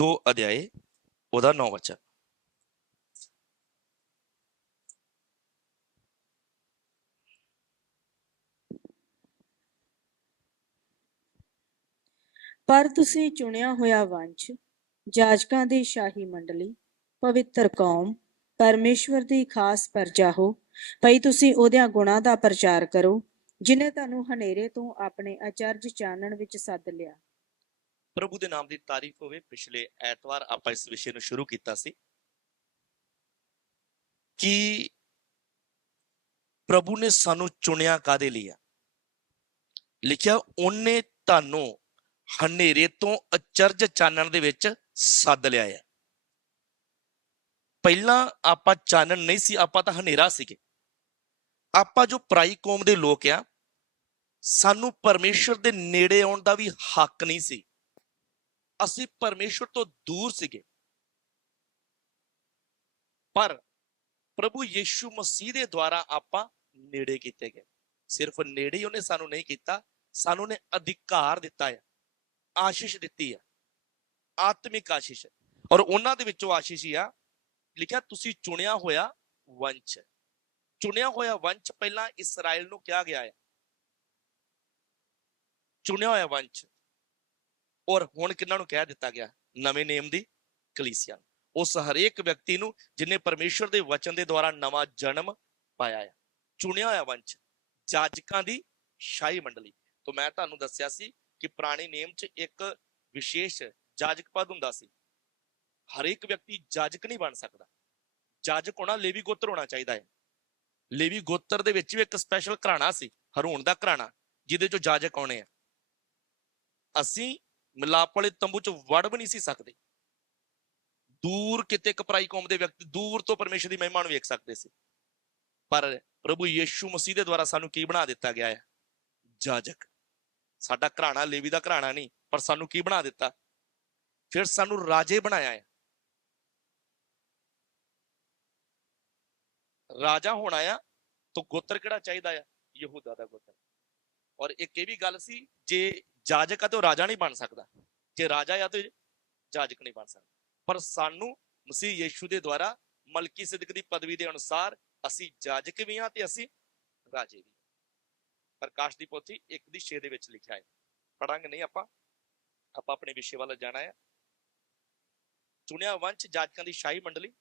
ਦੋ ਅਧਿਆਏ, ਉਹਦਾ 9 ਵਚਨ। ਪਰ ਤੁਸੀਂ ਚੁਣਿਆ ਹੋਇਆ ਵੰਸ਼, ਜਾਜਕਾਂ ਦੀ ਸ਼ਾਹੀ ਮੰਡਲੀ, ਪਵਿੱਤਰ ਕੌਮ, ਪਰਮੇਸ਼ਵਰ ਦੀ ਖਾਸ ਪਰਜਾ ਹੋ, ਭਈ ਤੁਸੀਂ ਉਹਦਿਆਂ ਗੁਣਾਂ ਦਾ ਪ੍ਰਚਾਰ ਕਰੋ, ਜਿਨੇ ਤੁਹਾਨੂੰ ਹਨੇਰੇ ਤੋਂ ਆਪਣੇ ਅਚਰਜ ਚਾਨਣ ਵਿੱਚ ਸੱਦ ਲਿਆ। ਪ੍ਰਭੂ ਦੇ ਨਾਮ ਦੀ ਤਾਰੀਫ ਹੋਵੇ। ਪਿਛਲੇ ਐਤਵਾਰ ਆਪਾਂ ਇਸ ਵਿਸ਼ੇ ਨੂੰ ਸ਼ੁਰੂ ਕੀਤਾ ਸੀ ਕਿ ਪ੍ਰਭੂ ਨੇ ਸਾਨੂੰ ਚੁਣਿਆ ਕਾਦੇ ਲਈ ਆ? ਲਿਖਿਆ, ਉਹਨੇ ਤੁਹਾਨੂੰ ਹਨੇਰੇ ਤੋਂ ਅਚਰਜ ਚਾਨਣ ਦੇ ਵਿੱਚ ਸੱਦ ਲਿਆ ਹੈ ਪਹਿਲਾਂ ਆਪਾਂ ਚਾਨਣ ਨਹੀਂ ਸੀ, ਆਪਾਂ ਤਾਂ ਹਨੇਰਾ ਸੀਗੇ। ਆਪਾਂ ਜੋ ਪਰਾਈ ਕੌਮ ਦੇ ਲੋਕ ਆ, ਸਾਨੂੰ ਪਰਮੇਸ਼ਰ ਦੇ ਨੇੜੇ ਆਉਣ ਦਾ ਵੀ ਹੱਕ ਨਹੀਂ ਸੀ। ਅਸੀਂ ਪਰਮੇਸ਼ਰ ਤੋਂ ਦੂਰ ਸੀਗੇ। ਪਰ ਪ੍ਰਭੂ ਯੀਸ਼ੂ ਮਸੀਹ ਦੇ ਦੁਆਰਾ ਆਪਾਂ ਨੇੜੇ ਕੀਤੇ ਗਏ। ਸਿਰਫ ਨੇੜੇ ਹੀ ਉਹਨੇ ਸਾਨੂੰ ਨਹੀਂ ਕੀਤਾ, ਸਾਨੂੰ ਨੇ ਅਧਿਕਾਰ ਦਿੱਤਾ ਹੈ ਆਸ਼ੀਸ਼ ਦਿੱਤੀ ਹੈ ਆਤਮਿਕ ਆਸ਼ੀਸ਼। ਔਰ ਉਹਨਾਂ ਦੇ ਵਿੱਚੋਂ ਆਸ਼ੀਸ਼ ਹੀ ਆ, ਲਿਖਿਆ, ਤੁਸੀਂ ਚੁਣਿਆ ਹੋਇਆ ਵੰਸ਼। ਚੁਣਿਆ ਹੋਇਆ ਵੰਸ਼ ਪਹਿਲਾਂ ਇਸਰਾਇਲ ਨੂੰ ਕਿਹਾ ਗਿਆ ਹੈ ਚੁਣਿਆ ਹੋਇਆ ਵੰਸ਼। ਔਰ ਹੁਣ ਕਿੰਨਾਂ ਨੂੰ ਕਹਿ ਦਿੱਤਾ ਗਿਆ? ਨਵੇਂ ਨੇਮ ਦੀ ਕਲੀਸਿਆ ਉਸ ਹਰੇਕ ਵਿਅਕਤੀ ਨੂੰ ਜਿਨੇ ਪਰਮੇਸ਼ਰ ਦੇ ਵਚਨ ਦੇ ਦੁਆਰਾ ਨਵਾਂ ਜਨਮ ਪਾਇਆ ਹੈ ਚੁਣਿਆ ਹੋਇਆ ਵੰਸ਼, ਜਾਜਕਾਂ ਦੀ ਸ਼ਾਹੀ ਮੰਡਲੀ। ਤੋਂ ਮੈਂ ਤੁਹਾਨੂੰ ਦੱਸਿਆ ਸੀ ਕਿ ਪੁਰਾਣੇ ਨੇਮ 'ਚ ਇੱਕ ਵਿਸ਼ੇਸ਼ ਜਾਜਕ ਪਦ ਹੁੰਦਾ ਸੀ। ਹਰੇਕ ਵਿਅਕਤੀ ਜਾਜਕ ਨਹੀਂ ਬਣ ਸਕਦਾ। ਜਾਜਕ ਹੋਣਾ ਲੇਵੀ ਗੋਤਰ ਹੋਣਾ ਚਾਹੀਦਾ ਹੈ ਲੇਵੀ ਗੋਤਰ ਦੇ ਵਿੱਚ ਵੀ ਇੱਕ ਸਪੈਸ਼ਲ ਘਰਾਣਾ ਸੀ, ਹਰੂਣ ਦਾ ਘਰਾਣਾ, ਜਿਹਦੇ ਚੋਂ ਜਾਜਕ ਆਉਣੇ ਆ। ਅਸੀਂ ਮਿਲਾਪ ਵਾਲੇ ਤੰਬੂ ਚ ਵੜ ਵੀ ਨਹੀਂ ਸੀ ਸਕਦੇ। ਦੂਰ ਕਿਤੇ ਕਪਰਾਈ ਕੌਮ ਦੇ ਵਿਅਕਤੀ ਦੂਰ ਤੋਂ ਪਰਮੇਸ਼ਰ ਦੀ ਮਹਿਮਾ ਨੂੰ ਵੇਖ ਸਕਦੇ ਸੀ। ਪਰ ਪ੍ਰਭੂ ਯੀਸ਼ੂ ਮਸੀਹ ਦੇ ਦੁਆਰਾ ਸਾਨੂੰ ਕੀ ਬਣਾ ਦਿੱਤਾ ਗਿਆ ਹੈ? ਜਾਜਕ। ਸਾਡਾ ਘਰਾਣਾ ਲੇਵੀ ਦਾ ਘਰਾਣਾ ਨਹੀਂ, ਪਰ ਸਾਨੂੰ ਕੀ ਬਣਾ ਦਿੱਤਾ? ਫਿਰ ਸਾਨੂੰ ਰਾਜੇ ਬਣਾਇਆ ਹੈ। ਰਾਜਾ ਹੋਣਾ ਆ ਤਾਂ ਗੋਤਰ ਕਿਹੜਾ ਚਾਹੀਦਾ ਆ? ਯਹੂਦਾ ਦਾ ਗੋਤਰ। ਔਰ ਇੱਕ ਇਹ ਵੀ ਗੱਲ ਸੀ, ਜੇ ਜਾਜਕ ਆ ਤੇ ਉਹ ਰਾਜਾ ਨਹੀਂ ਬਣ ਸਕਦਾ। ਜੇ ਰਾਜਾ ਆ ਤੇ ਜਾਜਕ ਨਹੀਂ ਬਣ ਸਕਦਾ। ਪਰ ਸਾਨੂੰ ਮਸੀਹ ਯੀਸ਼ੂ ਦੇ ਦੁਆਰਾ ਮਲਕੀ ਸਿਦਕ ਦੀ ਪਦਵੀ ਦੇ ਅਨੁਸਾਰ ਅਸੀਂ ਜਾਜਕ ਵੀ ਹਾਂ ਤੇ ਅਸੀਂ ਰਾਜੇ ਵੀ ਪ੍ਰਕਾਸ਼ ਦੀ ਪੋਥੀ 1 ਦੀ 6 ਦੇ ਵਿੱਚ ਲਿਖਿਆ ਹੈ। ਪੜਾਂਗੇ ਨਹੀਂ ਆਪਾਂ ਆਪਾਂ ਆਪਣੇ ਵਿਸ਼ੇ ਵੱਲ ਜਾਣਾ ਹੈ। ਚੁਣਿਆ ਵੰਸ਼ ਜਾਜਕਾਂ ਦੀ ਸ਼ਾਹੀ ਮੰਡਲੀ,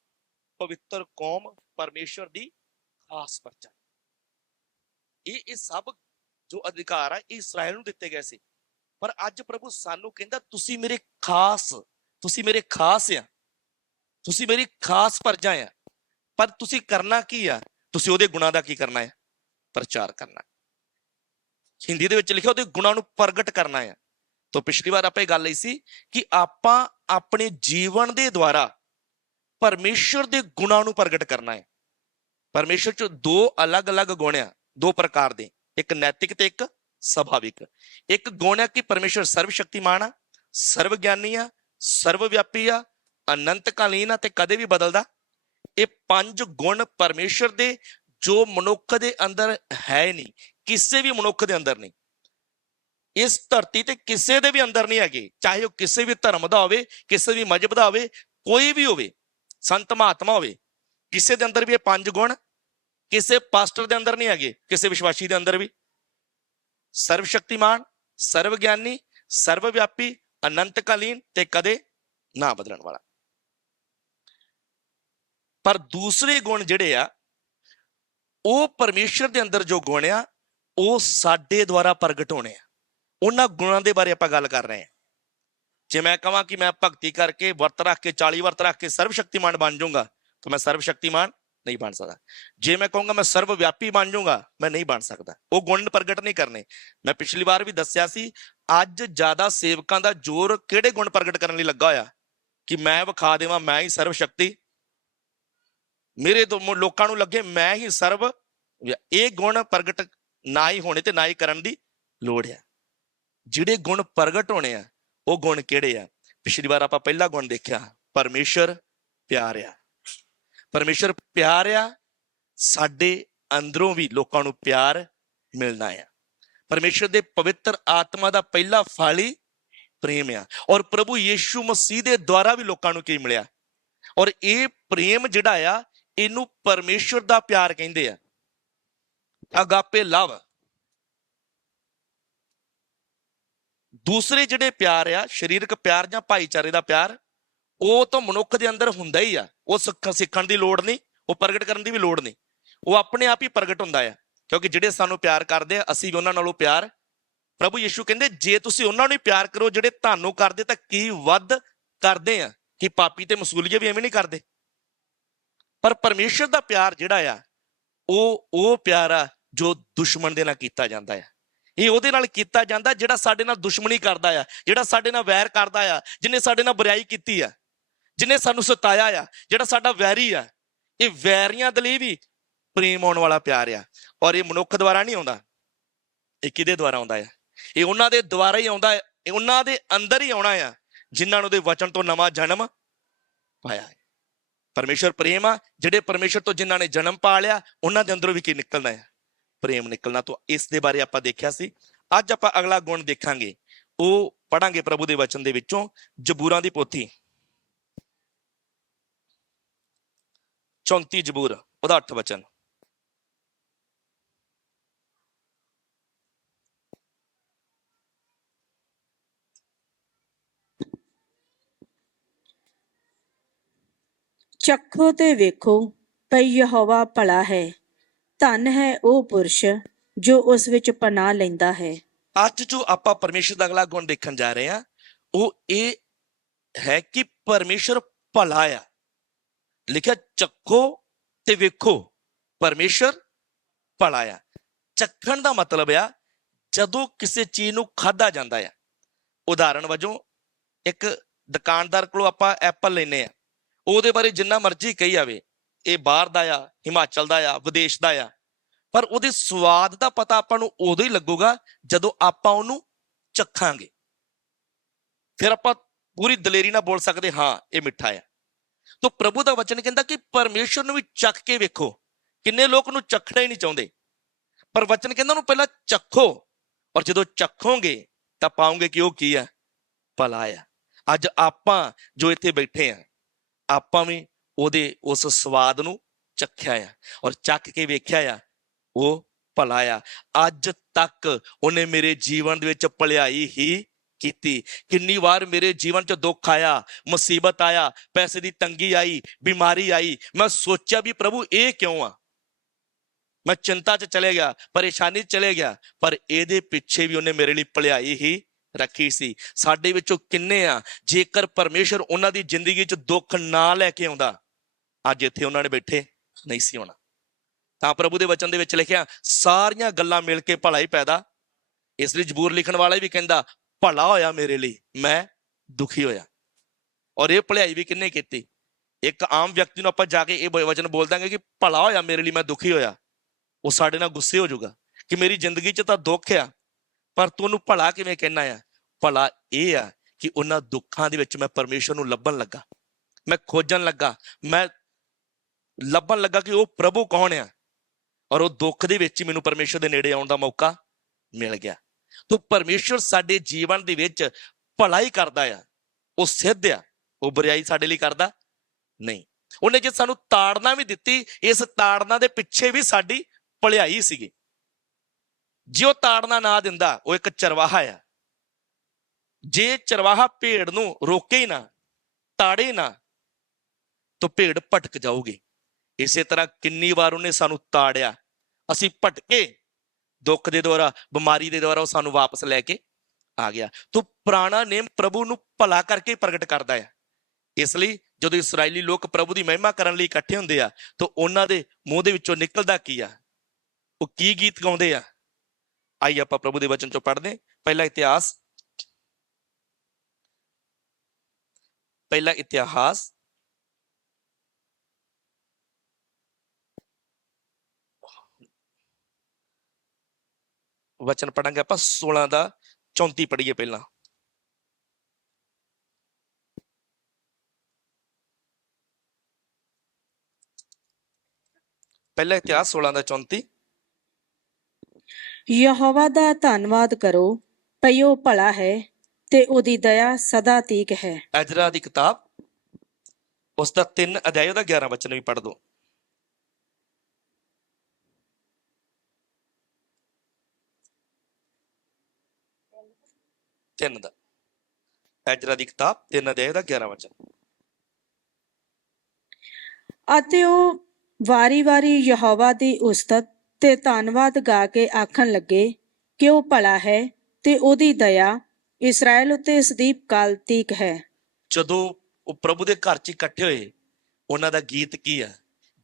ਪਵਿੱਤਰ ਕੌਮ ਪਰਮੇਸ਼ਰ ਦੀ ਖਾਸ ਪਰਚਾ ਇਹ ਇਹ ਸਭ ਜੋ ਅਧਿਕਾਰ ਆ, ਇਹ ਇਸਰਾਇਲ ਨੂੰ ਦਿੱਤੇ ਗਏ ਸੀ। ਪਰ ਅੱਜ ਪ੍ਰਭੂ ਸਾਨੂੰ ਕਹਿੰਦਾ, ਤੁਸੀਂ ਮੇਰੇ ਖਾਸ, ਤੁਸੀਂ ਮੇਰੇ ਖਾਸ ਆ। ਤੁਸੀਂ ਮੇਰੀ ਖਾਸ ਪਰਜਾ ਆ। ਪਰ ਤੁਸੀਂ ਕਰਨਾ ਕੀ ਆ? ਤੁਸੀਂ ਉਹਦੇ ਗੁਣਾਂ ਦਾ ਕੀ ਕਰਨਾ ਹੈ ਪ੍ਰਚਾਰ ਕਰਨਾ। ਹਿੰਦੀ ਦੇ ਵਿੱਚ ਲਿਖਿਆ, ਉਹਦੇ ਗੁਣਾਂ ਨੂੰ ਪ੍ਰਗਟ ਕਰਨਾ ਹੈ ਤੋਂ ਪਿਛਲੀ ਵਾਰ ਆਪਾਂ ਇਹ ਗੱਲ ਲਈ ਸੀ ਕਿ ਆਪਾਂ ਆਪਣੇ ਜੀਵਨ ਦੇ ਦੁਆਰਾ ਪਰਮੇਸ਼ਰ ਦੇ ਗੁਣਾਂ ਨੂੰ ਪ੍ਰਗਟ ਕਰਨਾ ਹੈ ਪਰਮੇਸ਼ਰ ਚ ਦੋ ਅਲੱਗ-ਅਲੱਗ ਗੁਣ ਆ, ਦੋ ਪ੍ਰਕਾਰ ਦੇ। ਇੱਕ ਨੈਤਿਕ ਤੇ ਇੱਕ ਸੁਭਾਵਿਕ। ਇੱਕ ਗੁਣ ਹੈ ਕਿ ਪਰਮੇਸ਼ਰ ਸਰਵ ਸ਼ਕਤੀਮਾਨ ਆ ਸਰਵ ਗਿਆਨੀ ਆ ਸਰਵ ਵਿਆਪੀ ਆ ਅਨੰਤ ਕਾਲੀਨ ਆ ਤੇ ਕਦੇ ਵੀ ਬਦਲਦਾ। ਇਹ ਪੰਜ ਗੁਣ ਪਰਮੇਸ਼ਰ ਦੇ ਜੋ ਮਨੁੱਖ ਦੇ ਅੰਦਰ ਹੈ ਨਹੀਂ, ਕਿਸੇ ਵੀ ਮਨੁੱਖ ਦੇ ਅੰਦਰ ਨਹੀਂ। ਇਸ ਧਰਤੀ ਤੇ ਕਿਸੇ ਦੇ ਵੀ ਅੰਦਰ ਨਹੀਂ ਹੈਗੇ, ਚਾਹੇ ਉਹ ਕਿਸੇ ਵੀ ਧਰਮ ਦਾ ਹੋਵੇ, ਕਿਸੇ ਵੀ ਮਜਹਬ ਦਾ ਹੋਵੇ, ਕੋਈ ਵੀ ਹੋਵੇ, ਸੰਤ ਮਹਾਤਮਾ ਹੋਵੇ, ਕਿਸੇ ਦੇ ਅੰਦਰ ਵੀ ਇਹ ਪੰਜ ਗੁਣ ਕਿਸੇ ਪਾਸਟਰ ਦੇ ਅੰਦਰ ਨਹੀਂ ਹੈਗੇ, ਕਿਸੇ ਵਿਸ਼ਵਾਸੀ ਦੇ ਅੰਦਰ ਵੀ। ਸਰਵ ਸ਼ਕਤੀਮਾਨ ਸਰਵ ਗਿਆਨੀ ਸਰਵ ਵਿਆਪੀ ਅਨੰਤ ਕਾਲੀਨ ਤੇ ਕਦੇ ਨਾ ਬਦਲਣ ਵਾਲਾ। ਪਰ ਦੂਸਰੇ ਗੁਣ ਜਿਹੜੇ ਆ, ਉਹ ਪਰਮੇਸ਼ਰ ਦੇ ਅੰਦਰ ਜੋ ਗੁਣ ਆ, ਉਹ ਸਾਡੇ ਦੁਆਰਾ ਪ੍ਰਗਟ ਹੋਣੇ ਆ। ਉਹਨਾਂ ਗੁਣਾਂ ਦੇ ਬਾਰੇ ਆਪਾਂ ਗੱਲ ਕਰ ਰਹੇ ਹਾਂ। ਜੇ ਮੈਂ ਕਹਾਂ ਕਿ ਮੈਂ ਭਗਤੀ ਕਰਕੇ ਵਰਤ ਰੱਖ ਕੇ 40 ਵਰਤ ਰੱਖ ਕੇ ਸਰਵ ਸ਼ਕਤੀਮਾਨ ਬਣ ਜਾਊਂਗਾ, ਤਾਂ ਮੈਂ ਸਰਵ ਸ਼ਕਤੀਮਾਨ ਨਹੀਂ ਬਣ ਸਕਦਾ। ਜੇ ਮੈਂ ਕਹੂੰਗਾ ਮੈਂ ਸਰਵ ਵਿਆਪੀ ਬਣ ਜਾਊਂਗਾ, ਮੈਂ ਨਹੀਂ ਬਣ ਸਕਦਾ। ਉਹ ਗੁਣ ਪ੍ਰਗਟ ਨਹੀਂ ਕਰਨੇ। ਮੈਂ ਪਿਛਲੀ ਵਾਰ ਵੀ ਦੱਸਿਆ ਸੀ, ਅੱਜ ਜ਼ਿਆਦਾ ਸੇਵਕਾਂ ਦਾ ਜ਼ੋਰ ਕਿਹੜੇ ਗੁਣ ਪ੍ਰਗਟ ਕਰਨ ਲਈ ਲੱਗਾ ਹੋਇਆ? ਕਿ ਮੈਂ ਵਿਖਾ ਦੇਵਾਂ, ਮੈਂ ਹੀ ਸਰਵ ਸ਼ਕਤੀ ਮੇਰੇ ਤੋਂ ਲੋਕਾਂ ਨੂੰ ਲੱਗੇ, ਮੈਂ ਹੀ ਸਰਵ, ਇਹ ਗੁਣ ਪ੍ਰਗਟ ਨਾ ਹੀ ਹੋਣੇ ਤੇ ਨਾ ਹੀ ਕਰਨ ਦੀ ਲੋੜ ਹੈ। ਜਿਹੜੇ ਗੁਣ ਪ੍ਰਗਟ ਹੋਣੇ ਆ, ਉਹ ਗੁਣ ਕਿਹੜੇ ਆ? ਪਿਛਲੀ ਵਾਰ ਆਪਾਂ ਪਹਿਲਾ ਗੁਣ ਦੇਖਿਆ, ਪਰਮੇਸ਼ਰ ਪਿਆਰ ਆ। ਪਰਮੇਸ਼ਰ ਪਿਆਰ ਆ, ਸਾਡੇ ਅੰਦਰੋਂ ਵੀ ਲੋਕਾਂ ਨੂੰ ਪਿਆਰ ਮਿਲਣਾ ਆ। ਪਰਮੇਸ਼ਰ ਦੇ ਪਵਿੱਤਰ ਆਤਮਾ ਦਾ ਪਹਿਲਾ ਫਲ ਹੀ ਪ੍ਰੇਮ ਆ। ਔਰ ਪ੍ਰਭੂ ਯੀਸ਼ੂ ਮਸੀਹ ਦੇ ਦੁਆਰਾ ਵੀ ਲੋਕਾਂ ਨੂੰ ਕੀ ਮਿਲਿਆ? ਔਰ ਇਹ ਪ੍ਰੇਮ ਜਿਹੜਾ ਆ, ਇਹਨੂੰ ਪਰਮੇਸ਼ਵਰ ਦਾ ਪਿਆਰ ਕਹਿੰਦੇ ਆ। Agape love. ਦੂਸਰੇ ਜਿਹੜੇ ਪਿਆਰ ਆ, ਸਰੀਰਕ ਪਿਆਰ ਜਾਂ ਭਾਈਚਾਰੇ ਦਾ ਪਿਆਰ ਉਹ ਤਾਂ ਮਨੁੱਖ ਦੇ ਅੰਦਰ ਹੁੰਦਾ ਹੀ ਆ। ਉਹ ਸਿੱਖ- ਸਿੱਖਣ ਦੀ ਲੋੜ ਨਹੀਂ, ਉਹ ਪ੍ਰਗਟ ਕਰਨ ਦੀ ਵੀ ਲੋੜ ਨਹੀਂ। ਉਹ ਆਪਣੇ ਆਪ ਹੀ ਪ੍ਰਗਟ ਹੁੰਦਾ ਆ, ਕਿਉਂਕਿ ਜਿਹੜੇ ਸਾਨੂੰ ਪਿਆਰ ਕਰਦੇ ਆ, ਅਸੀਂ ਵੀ ਉਹਨਾਂ ਨਾਲੋਂ ਪਿਆਰ। ਪ੍ਰਭੂ ਯੀਸ਼ੂ ਕਹਿੰਦੇ, ਜੇ ਤੁਸੀਂ ਉਹਨਾਂ ਨੂੰ ਹੀ ਪਿਆਰ ਕਰੋ ਜਿਹੜੇ ਤੁਹਾਨੂੰ ਕਰਦੇ, ਤਾਂ ਕੀ ਵੱਧ ਕਰਦੇ ਆ? ਕਿ ਪਾਪੀ ਤੇ ਮਸੂਲੀਏ ਵੀ ਐਵੇਂ ਨਹੀਂ ਕਰਦੇ? ਪਰ ਪਰਮੇਸ਼ਰ ਦਾ ਪਿਆਰ ਜਿਹੜਾ ਆ, ਉਹ ਉਹ ਪਿਆਰ ਆ ਜੋ ਦੁਸ਼ਮਣ ਦੇ ਨਾਲ ਕੀਤਾ ਜਾਂਦਾ ਆ। ਇਹ ਉਹਦੇ ਨਾਲ ਕੀਤਾ ਜਾਂਦਾ ਜਿਹੜਾ ਸਾਡੇ ਨਾਲ ਦੁਸ਼ਮਣੀ ਕਰਦਾ ਆ, ਜਿਹੜਾ ਸਾਡੇ ਨਾਲ ਵੈਰ ਕਰਦਾ ਆ, ਜਿਹਨੇ ਸਾਡੇ ਨਾਲ ਬੁਰਾਈ ਕੀਤੀ ਆ। ਜਿਹਨੇ ਸਾਨੂੰ ਸਤਾਇਆ ਆ, ਜਿਹੜਾ ਸਾਡਾ ਵੈਰੀ ਆ, ਇਹ ਵੈਰੀਆਂ ਦੇ ਲਈ ਵੀ ਪ੍ਰੇਮ ਆਉਣ ਵਾਲਾ ਪਿਆਰ ਆ। ਔਰ ਇਹ ਮਨੁੱਖ ਦੁਆਰਾ ਨਹੀਂ ਆਉਂਦਾ, ਇਹ ਕਿਹਦੇ ਦੁਆਰਾ ਆਉਂਦਾ ਆ? ਇਹ ਉਹਨਾਂ ਦੇ ਦੁਆਰਾ ਹੀ ਆਉਂਦਾ ਹੈ ਇਹ ਉਹਨਾਂ ਦੇ ਅੰਦਰ ਹੀ ਆਉਣਾ ਆ, ਜਿਨ੍ਹਾਂ ਨੂੰ ਉਹਦੇ ਵਚਨ ਤੋਂ ਨਵਾਂ ਜਨਮ ਪਾਇਆ ਹੈ। ਪਰਮੇਸ਼ਰ ਪ੍ਰੇਮ ਆ, ਜਿਹੜੇ ਪਰਮੇਸ਼ਰ ਤੋਂ ਜਿਨ੍ਹਾਂ ਨੇ ਜਨਮ ਪਾ ਲਿਆ, ਉਹਨਾਂ ਦੇ ਅੰਦਰੋਂ ਵੀ ਕੀ ਨਿਕਲਣਾ ਹੈ ਪ੍ਰੇਮ ਨਿਕਲਣਾ ਤੋਂ ਇਸ ਦੇ ਬਾਰੇ ਆਪਾਂ ਦੇਖਿਆ ਸੀ। ਅੱਜ ਆਪਾਂ ਅਗਲਾ ਗੁਣ ਦੇਖਾਂਗੇ। ਉਹ ਪੜਾਂਗੇ ਪ੍ਰਭੂ ਦੇ ਵਚਨ ਦੇ ਵਿੱਚੋਂ ਜਬੂਰਾਂ ਦੀ ਪੋਥੀ। 34 ਜਬੂਰ ਉਹਦਾ 8 ਵਚਨ ਚੱਖੋ ਤੇ ਵੇਖੋ ਭਈ ਯਹੋਵਾ ਭਲਾ ਹੈ। ਧਨ ਹੈ ਉਹ ਪੁਰਸ਼ ਜੋ ਉਸ ਵਿੱਚ ਪਨਾਹ ਲੈਂਦਾ ਹੈ। ਅੱਜ ਜੋ ਆਪਾਂ ਪਰਮੇਸ਼ਰ ਦਾ ਅਗਲਾ ਗੁਣ ਦੇਖਣ ਜਾ ਰਹੇ ਹਾਂ ਉਹ ਇਹ ਹੈ ਕਿ ਪਰਮੇਸ਼ਰ ਭਲਾ ਆ। ਲਿਖਿਆ ਚੱਖੋ ਤੇ ਵੇਖੋ, ਪਰਮੇਸ਼ਰ ਭਲਾ ਚੱਖਣ ਦਾ ਮਤਲਬ ਆ, ਜਦੋਂ ਕਿਸੇ ਚੀਜ਼ ਨੂੰ ਖਾਦਾ ਜਾਂਦਾ ਆ। ਉਦਾਹਰਣ ਵਜੋਂ, ਇੱਕ ਦੁਕਾਨਦਾਰ ਕੋਲੋਂ ਆਪਾਂ ਐਪਲ ਲੈਨੇ ਆ। ਉਹਦੇ ਬਾਰੇ ਜਿੰਨਾ ਮਰਜ਼ੀ ਕਹੀ ਜਾਵੇ, ਇਹ ਬਾਹਰ ਦਾ ਆ, ਹਿਮਾਚਲ ਦਾ ਆ, ਵਿਦੇਸ਼ ਦਾ ਆ। ਪਰ ਉਹਦੇ ਸਵਾਦ ਦਾ ਪਤਾ ਆਪਾਂ ਨੂੰ ਉਦੋਂ ਹੀ ਲੱਗੂਗਾ, ਜਦੋਂ ਆਪਾਂ ਉਹਨੂੰ ਚੱਖਾਂਗੇ। ਫਿਰ ਆਪਾਂ ਪੂਰੀ ਦਲੇਰੀ ਨਾਲ ਬੋਲ ਸਕਦੇ, ਹਾਂ, ਇਹ ਮਿੱਠਾ ਆ। ਤੋ ਪ੍ਰਭੂ ਦਾ ਵਚਨ ਕਹਿੰਦਾ ਕਿ ਪਰਮੇਸ਼ਰ ਨੂੰ ਵੀ ਚੱਕ ਕੇ ਵੇਖੋ। ਕਿੰਨੇ ਲੋਕ ਨੂੰ ਚੱਖਣਾ ਹੀ ਨਹੀਂ ਚਾਹੁੰਦੇ। ਪਰ ਵਚਨ ਕਹਿੰਦਾ ਉਹਨੂੰ ਪਹਿਲਾਂ ਚੱਖੋ। ਔਰ ਜਦੋਂ ਚੱਖੋਗੇ ਤਾਂ ਪਾਉਂਗੇ ਕਿ ਉਹ ਕੀ ਆ ਭਲਾ ਆ ਅੱਜ ਆਪਾਂ ਜੋ ਇੱਥੇ ਬੈਠੇ ਆ ਆਪਾਂ ਵੀ ਉਹਦੇ ਉਸ ਸਵਾਦ ਨੂੰ ਚੱਖਿਆ ਆ ਔਰ ਚੱਕ ਕੇ ਵੇਖਿਆ ਆ, ਉਹ ਭਲਾ ਆ। ਅੱਜ ਤੱਕ ਉਹਨੇ ਮੇਰੇ ਜੀਵਨ ਦੇ ਵਿੱਚ ਭਲਾਈ ਹੀ ਕੀਤੀ। ਕਿੰਨੀ ਵਾਰ ਮੇਰੇ ਜੀਵਨ 'ਚ ਦੁੱਖ ਆਇਆ, ਮੁਸੀਬਤ ਆਇਆ, ਪੈਸੇ ਦੀ ਤੰਗੀ ਆਈ, ਬਿਮਾਰੀ ਆਈ। ਮੈਂ ਸੋਚਿਆ ਵੀ ਪ੍ਰਭੂ, ਇਹ ਕਿਉਂ ਆ? ਮੈਂ ਚਿੰਤਾ 'ਚ ਚਲੇ ਗਿਆ, ਪਰੇਸ਼ਾਨੀ 'ਚ ਚਲੇ ਗਿਆ, ਪਰ ਇਹਦੇ ਪਿੱਛੇ ਵੀ ਉਹਨੇ ਮੇਰੇ ਲਈ ਭਲਾਈ ਹੀ ਰੱਖੀ ਸੀ। ਸਾਡੇ ਵਿੱਚੋਂ ਕਿੰਨੇ ਆ, ਜੇਕਰ ਪਰਮੇਸ਼ਰ ਉਹਨਾਂ ਦੀ ਜ਼ਿੰਦਗੀ 'ਚ ਦੁੱਖ ਨਾ ਲੈ ਕੇ ਆਉਂਦਾ, ਅੱਜ ਇੱਥੇ ਉਹਨਾਂ ਨੇ ਬੈਠੇ ਨਹੀਂ ਸੀ ਹੋਣਾ। ਤਾਂ ਪ੍ਰਭੂ ਦੇ ਵਚਨ ਦੇ ਵਿੱਚ ਲਿਖਿਆ, ਸਾਰੀਆਂ ਗੱਲਾਂ ਮਿਲ ਕੇ ਭਲਾ ਹੀ ਪੈਦਾ। ਇਸ ਲਈ ਜ਼ਬੂਰ ਲਿਖਣ ਵਾਲਾ ਵੀ ਕਹਿੰਦਾ ਭਲਾ ਹੋਇਆ ਮੇਰੇ ਲਈ, ਮੈਂ ਦੁਖੀ ਹੋਇਆ। ਔਰ ਇਹ ਭਲਾਈ ਵੀ ਕਿੰਨੇ ਕੀਤੀ? ਇੱਕ ਆਮ ਵਿਅਕਤੀ ਨੂੰ ਆਪਾਂ ਜਾ ਕੇ ਇਹ ਵਚਨ ਬੋਲ ਦਾਂਗੇ ਕਿ ਭਲਾ ਹੋਇਆ ਮੇਰੇ ਲਈ, ਮੈਂ ਦੁਖੀ ਹੋਇਆ। ਉਹ ਸਾਡੇ ਨਾਲ ਗੁੱਸੇ ਹੋ ਜਾਊਗਾ ਕਿ ਮੇਰੀ ਜ਼ਿੰਦਗੀ 'ਚ ਤਾਂ ਦੁੱਖ ਆ, ਪਰ ਤੂੰ ਉਹਨੂੰ ਭਲਾ ਕਿਵੇਂ ਕਹਿਣਾ ਆ? ਭਲਾ ਇਹ ਆ ਕਿ ਉਹਨਾਂ ਦੁੱਖਾਂ ਦੇ ਵਿੱਚ ਮੈਂ ਪਰਮੇਸ਼ਰ ਨੂੰ ਲੱਭਣ ਲੱਗਾ। ਮੈਂ ਖੋਜਣ ਲੱਗਾ। ਮੈਂ ਲੱਭਣ ਲੱਗਾ ਕਿ ਉਹ ਪ੍ਰਭੂ ਕੌਣ ਆ? ਔਰ ਉਹ ਦੁੱਖ ਦੇ ਵਿੱਚ ਹੀ ਮੈਨੂੰ ਪਰਮੇਸ਼ਰ ਦੇ ਨੇੜੇ ਆਉਣ ਦਾ ਮੌਕਾ ਮਿਲ ਗਿਆ। ਤੋ ਪਰਮੇਸ਼ਰ ਸਾਡੇ ਜੀਵਨ ਦੇ ਵਿੱਚ ਭਲਾਈ ਕਰਦਾ ਆ, ਉਹ ਸਿੱਧ ਆ, ਉਹ ਬੁਰਾਈ ਸਾਡੇ ਲਈ ਕਰਦਾ? ਨਹੀਂ। ਉਹਨੇ ਜੇ ਸਾਨੂੰ ਤਾੜਨਾ ਵੀ ਦਿੱਤੀ, ਇਸ ਤਾੜਨਾ ਦੇ ਪਿੱਛੇ ਵੀ ਸਾਡੀ ਭਲਾਈ ਸੀਗੀ। ਜੇ ਉਹ ਤਾੜਨਾ ਨਾ ਦਿੰਦਾ, ਉਹ ਇੱਕ ਚਰਵਾਹਾ ਆ। ਜੇ ਚਰਵਾਹਾ ਭੇਡ ਨੂੰ ਰੋਕੇ ਹੀ ਨਾ, ਤਾੜੇ ਨਾ, ਤਾਂ ਭੇਡ ਭਟਕ ਜਾਊਗੀ। ਇਸੇ ਤਰ੍ਹਾਂ ਕਿੰਨੀ ਵਾਰ ਉਹਨੇ ਸਾਨੂੰ ਤਾੜਿਆ, ਅਸੀਂ ਭਟਕੇ ਦੁੱਖ ਦੇ ਦੁਆਰਾ, ਬਿਮਾਰੀ ਦੇ ਦੁਆਰਾ ਉਹ ਸਾਨੂੰ ਵਾਪਸ ਲੈ ਕੇ ਆ ਗਿਆ। ਤੋ ਪੁਰਾਣਾ ਨੇਮ ਪ੍ਰਭੂ ਨੂੰ ਭਲਾ ਕਰਕੇ ਪ੍ਰਗਟ ਕਰਦਾ ਹੈ ਇਸ ਲਈ ਜਦੋਂ ਇਸرائیਲੀ ਲੋਕ ਪ੍ਰਭੂ ਦੀ ਮਹਿਮਾ ਕਰਨ ਲਈ ਇਕੱਠੇ ਹੁੰਦੇ ਆ, ਤਾਂ ਉਹਨਾਂ ਦੇ ਮੂੰਹ ਦੇ ਵਿੱਚੋਂ ਨਿਕਲਦਾ ਕੀ ਆ? ਉਹ ਕੀ ਗੀਤ ਗਾਉਂਦੇ ਆ? ਆਈ ਆਪਾਂ ਪ੍ਰਭੂ ਦੇ ਵਚਨ ਚੋਂ ਪੜ੍ਹਦੇ ਪਹਿਲਾ ਇਤਿਹਾਸ ਪਹਿਲਾ ਇਤਿਹਾਸ ਵਚਨ ਪੜਾਂਗੇ ਆਪਾਂ 16 ਦਾ 34 ਪੜ੍ਹੀਏ ਪਹਿਲਾਂ। ਪਹਿਲਾ ਇਤਿਹਾਸ 16 ਦਾ 34 ਯਹੋਵਾ ਦਾ ਧੰਨਵਾਦ ਕਰੋ ਉਹ ਭਲਾ ਹੈ ਤੇ ਉਹਦੀ ਦਇਆ ਸਦਾ ਤੀਕ ਹੈ। ਐਜਰਾ ਦੀ ਕਿਤਾਬ ਉਸ ਦਾ 3 ਅਧਿਆਇ ਉਹਦਾ 11 ਵਚਨ ਵੀ ਪੜ੍ਹ ਦੋ। ਤਿੰਨ ਦਾ। ਐਜਰਾ ਦੀ ਕਿਤਾਬ 3 ਅਧਿਆਇ ਦਾ 11 ਵਚਨ। ਅਤੇ ਉਹ ਵਾਰੀ-ਵਾਰੀ ਯਹੋਵਾ ਦੀ ਉਸਤਤ ਤੇ ਧੰਨਵਾਦ ਗਾ ਕੇ ਆਖਣ ਲੱਗੇ ਕਿ ਉਹ ਭਲਾ ਹੈ ਤੇ ਉਹਦੀ ਦਇਆ ਇਸਰਾਇਲ ਉਤੇ ਸਦੀਪ ਕਾਲ ਤੀਕ ਹੈ? ਜਦੋਂ ਉਹ ਪ੍ਰਭੂ ਦੇ ਘਰ 'ਚ ਇਕੱਠੇ ਹੋਏ ਉਹਨਾਂ ਦਾ ਗੀਤ ਕੀ ਆ?